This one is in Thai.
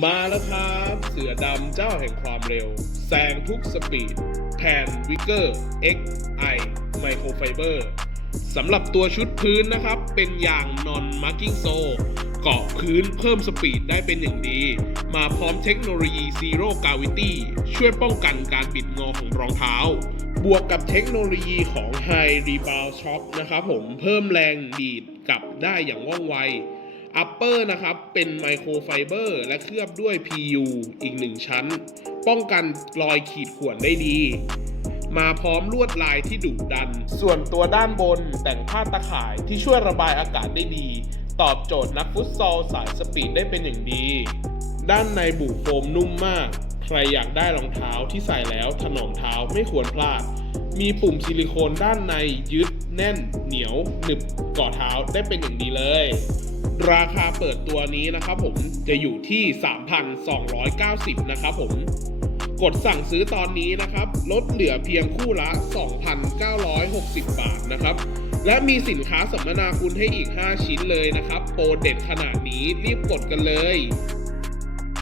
มาแล้วครับเสือดำเจ้าแห่งความเร็วแซงทุกสปีดแผ่นวิกเกอร์ XI ไมโครไฟเบอร์สำหรับตัวชุดพื้นนะครับ เป็นยางนอนมาร์กิ้งโซเกาะพื้นเพิ่มสปีดได้เป็นอย่างดี มาพร้อมเทคโนโลยี Zero Gravity ช่วยป้องกันการบิดงอของรองเท้า บวกกับเทคโนโลยีของ High Rebound Shock นะครับผมเพิ่มแรงดีดกลับได้อย่างว่องไว อัปเปอร์นะครับ เป็นไมโครไฟเบอร์และเคลือบด้วย PU อีกหนึ่งชั้น ป้องกันรอยขีดข่วนได้ดี มาพร้อมลวดลายที่ดุดัน ส่วนตัวด้านบนแต่งผ้าตะข่ายที่ช่วยระบายอากาศได้ดี ตอบโจทย์นักฟุตซอลสายสปีดได้เป็นอย่างดี ด้านในบุโฟมนุ่มมาก ใครอยากได้รองเท้าที่ใส่แล้วถนอมเท้าไม่ควรพลาด มีปุ่มซิลิโคนด้านในยึดแน่นเหนียวหนึบก่อเท้าได้เป็นอย่างดีเลย ราคาเปิดตัวนี้นะครับผมจะอยู่ที่ 3,290 นะครับผม กดสั่งซื้อตอนนี้นะครับ ลดเหลือเพียงคู่ละ 2,960 บาทนะครับ และมีสินค้าสัมมนาคุณให้อีก 5 ชิ้นเลยนะครับ โปรเด็ดขนาดนี้รีบกดกันเลย